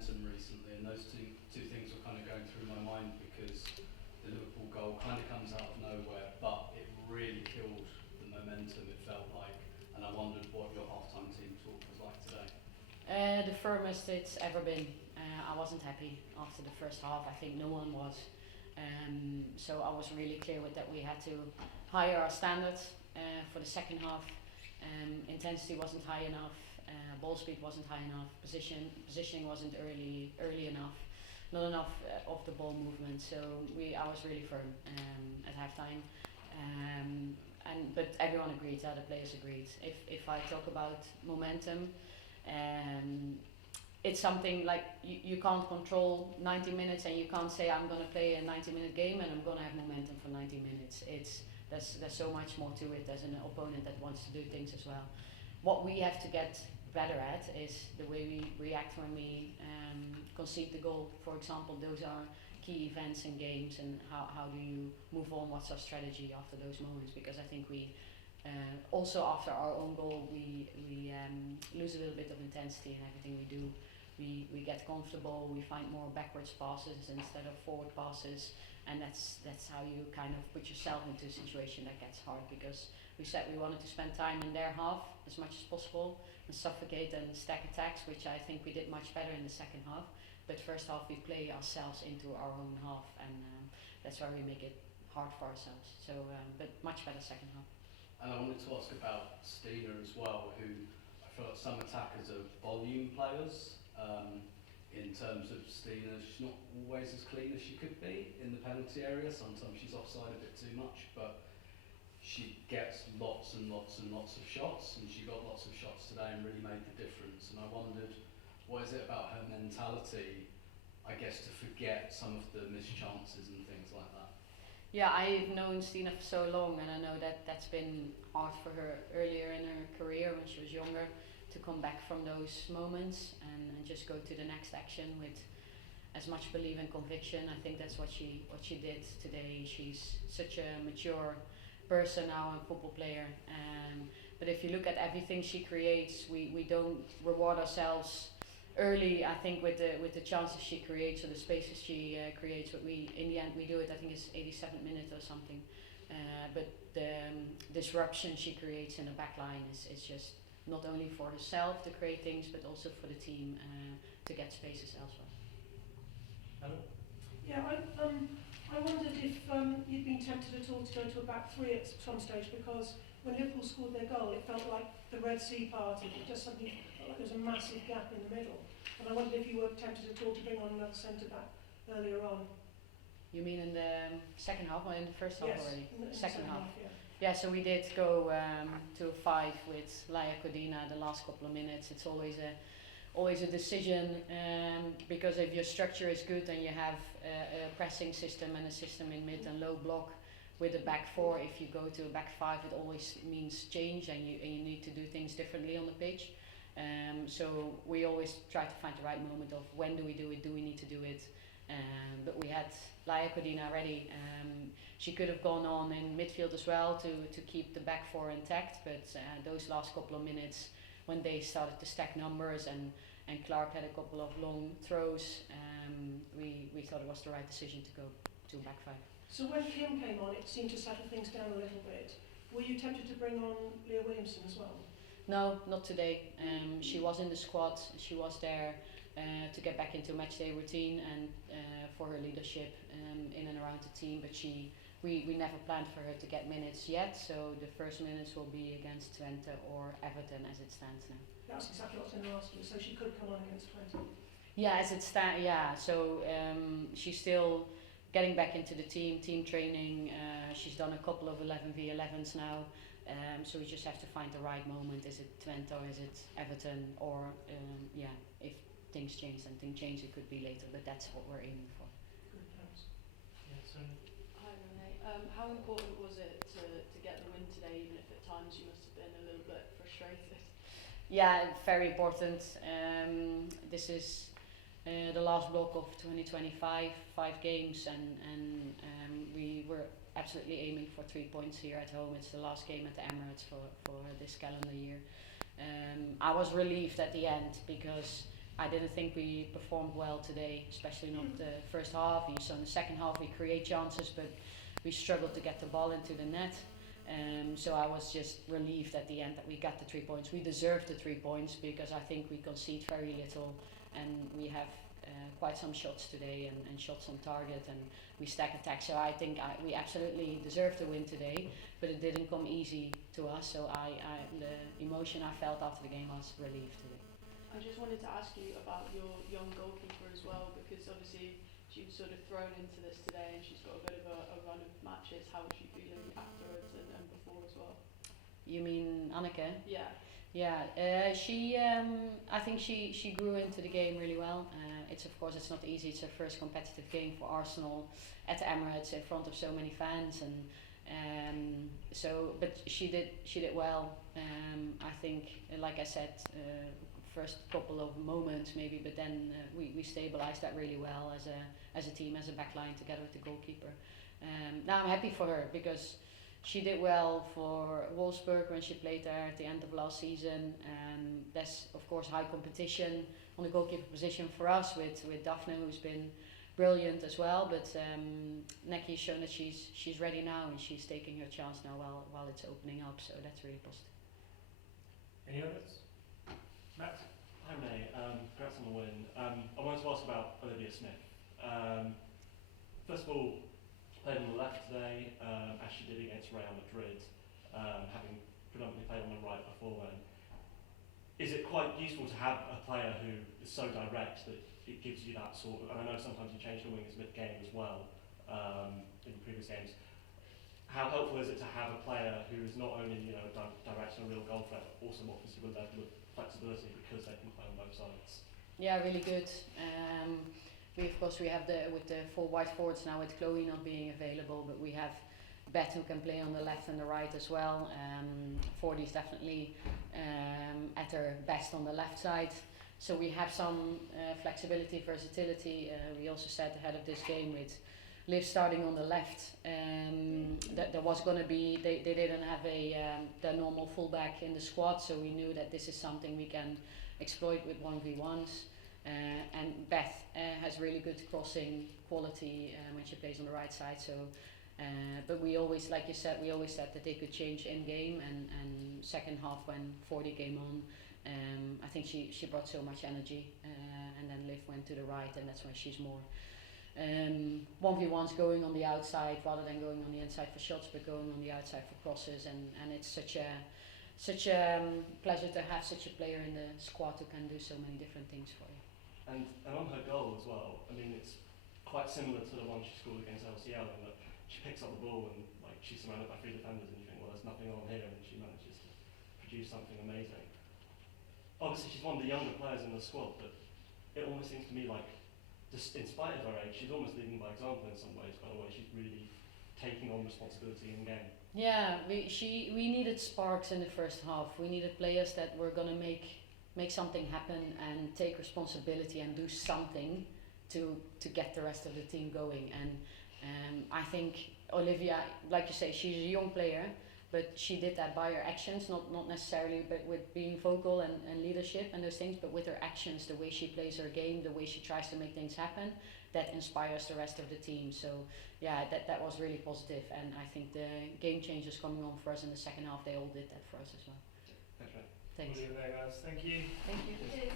momentum recently, and those two things were kind of going through my mind because the Liverpool goal kind of comes out of nowhere, but it really killed the momentum, it felt like, and I wondered what your half-time team talk was like today. The firmest it's ever been. I wasn't happy after the first half. I think no one was. So I was really clear with that we had to higher our standards for the second half. Intensity wasn't high enough. Ball speed wasn't high enough. Positioning wasn't early enough. Not enough of the ball movement. So I was really firm at halftime. But everyone agreed. The players agreed. If I talk about momentum. It's something like you can't control 90 minutes, and you can't say I'm going to play a 90-minute game and I'm going to have momentum for 90 minutes. There's so much more to it. There's an opponent that wants to do things as well. What we have to get better at is the way we react when we concede the goal. For example, those are key events and games, and how do you move on? What's our strategy after those moments? Because I think we also after our own goal we lose a little bit of intensity in everything we do. We get comfortable, we find more backwards passes instead of forward passes, and that's how you kind of put yourself into a situation that gets hard, because we said we wanted to spend time in their half as much as possible and suffocate and stack attacks, which I think we did much better in the second half. But first half we play ourselves into our own half, and that's why we make it hard for ourselves. So but much better second half. And I wanted to ask about Stina as well, who I feel like some attackers are volume players. In terms of Stina, she's not always as clean as she could be in the penalty area. Sometimes she's offside a bit too much, but she gets lots and lots and lots of shots, and she got lots of shots today and really made the difference. And I wondered, what is it about her mentality, I guess, to forget some of the missed chances and things like that? Yeah, I've known Stina for so long, and I know that that's been hard for her earlier in her career when she was younger, to come back from those moments and just go to the next action with as much belief and conviction. I think that's what she did today. She's such a mature person now and football player. But if you look at everything she creates, we don't reward ourselves early, I think, with the chances she creates or the spaces she creates. But we, in the end, we do it. I think it's 87th minute or something. But the disruption she creates in the back line is just not only for herself to create things, but also for the team to get spaces elsewhere. Hello? Yeah, I wondered if you'd been tempted at all to go to a back three at some stage, because when Liverpool scored their goal, it felt like the Red Sea parted. It just suddenly felt like there was a massive gap in the middle. And I wondered if you were tempted at all to bring on another centre-back earlier on. You mean in the second half or in the first half already? In the second half. Yeah. Yeah, so we did go to a 5 with Laia Codina the last couple of minutes. It's always a decision, because if your structure is good and you have a pressing system and a system in mid and low block with a back 4, if you go to a back 5, it always means change, and you need to do things differently on the pitch. So we always try to find the right moment of when do we do it, do we need to do it. But we had Laia Codina ready. She could have gone on in midfield as well to keep the back 4 intact, but those last couple of minutes when they started to stack numbers and Clark had a couple of long throws, we thought it was the right decision to go to back 5. So when Kim came on, it seemed to settle things down a little bit. Were you tempted to bring on Leah Williamson as well? No, not today. She was in the squad. She was there to get back into matchday routine and for her leadership in and around the team. But we never planned for her to get minutes yet. So the first minutes will be against Twente or Everton as it stands now. That's exactly what I was going to ask you. So she could come on against Twente. Yeah, as it stands. Yeah. So she's still getting back into the team training. She's done a couple of 11v11s now. So we just have to find the right moment. Is it Twente or is it Everton? Or if things change, then things change. It could be later, but that's what we're aiming for. Good, thanks. Yeah, so Hi Renee. How important was it to get the win today, even if at times you must have been a little bit frustrated? Yeah, very important. This is the last block of 2025, 5 games, and we were absolutely aiming for 3 points here at home. It's the last game at the Emirates for this calendar year. I was relieved at the end because I didn't think we performed well today, especially not the first half. So in the second half we create chances, but we struggled to get the ball into the net. So I was just relieved at the end that we got the 3 points. We deserved the 3 points because I think we concede very little, and we have quite some shots today and shots on target, and we stack attack. So I think we absolutely deserved the win today, but it didn't come easy to us. So the emotion I felt after the game was relieved today. I just wanted to ask you about your young goalkeeper as well, because obviously she was sort of thrown into this today and she's got a bit of a run of matches. How was she feeling afterwards and before as well? You mean Anneke? Yeah. Yeah, I think she grew into the game really well. It's of course it's not easy. It's her first competitive game for Arsenal at the Emirates in front of so many fans, and but she did well. I think, like I said, first couple of moments maybe, but then we stabilized that really well as a team, as a back line together with the goalkeeper. Now I'm happy for her because she did well for Wolfsburg when she played there at the end of last season. There's of course high competition on the goalkeeper position for us with Daphne, who's been brilliant as well. But Necky's shown that she's ready now and she's taking her chance now while it's opening up. So that's really positive. Any others? Matt? Hi Renee, congrats on the win. I wanted to ask about Olivia Smith. First of all, played on the left today, as she did against Real Madrid, having predominantly played on the right before then. Is it quite useful to have a player who is so direct that it gives you that sort of, and I know sometimes you change the wingers mid-game as well, in previous games. How helpful is it to have a player who is not only direct and a real goal threat, but also more possible level of flexibility because they can play on both sides? Yeah, really good. We have with the 4 wide forwards now with Chloe not being available, but we have Beth who can play on the left and the right as well. Fordy is definitely at her best on the left side. So we have some flexibility, versatility. We also said ahead of this game with Liv starting on the left, that there was going to be, they didn't have their normal fullback in the squad, so we knew that this is something we can exploit with 1v1s. And Beth has really good crossing quality when she plays on the right side. So, but we always, like you said, that they could change in game. And second half when 40 came on, I think she brought so much energy. And then Liv went to the right, and that's why she's more 1v1s going on the outside rather than going on the inside for shots, but going on the outside for crosses. And it's such a pleasure to have such a player in the squad who can do so many different things for you. And on her goal as well, I mean, it's quite similar to the one she scored against LCL, in that she picks up the ball and she's surrounded by 3 defenders, and you think, well, there's nothing on here, and she manages to produce something amazing. Obviously, she's one of the younger players in the squad, but it almost seems to me like, just in spite of her age, she's almost leading by example in some ways, by the way she's really taking on responsibility in game. Yeah, we needed sparks in the first half. We needed players that were going to make something happen and take responsibility and do something to get the rest of the team going. And I think Olivia, like you say, she's a young player, but she did that by her actions, not necessarily but with being vocal and leadership and those things, but with her actions, the way she plays her game, the way she tries to make things happen, that inspires the rest of the team. So yeah, that was really positive, and I think the game changers coming on for us in the second half, they all did that for us as well. Thanks, Ray. Thanks. Olivia, guys. Thank you. Thank you. Cheers.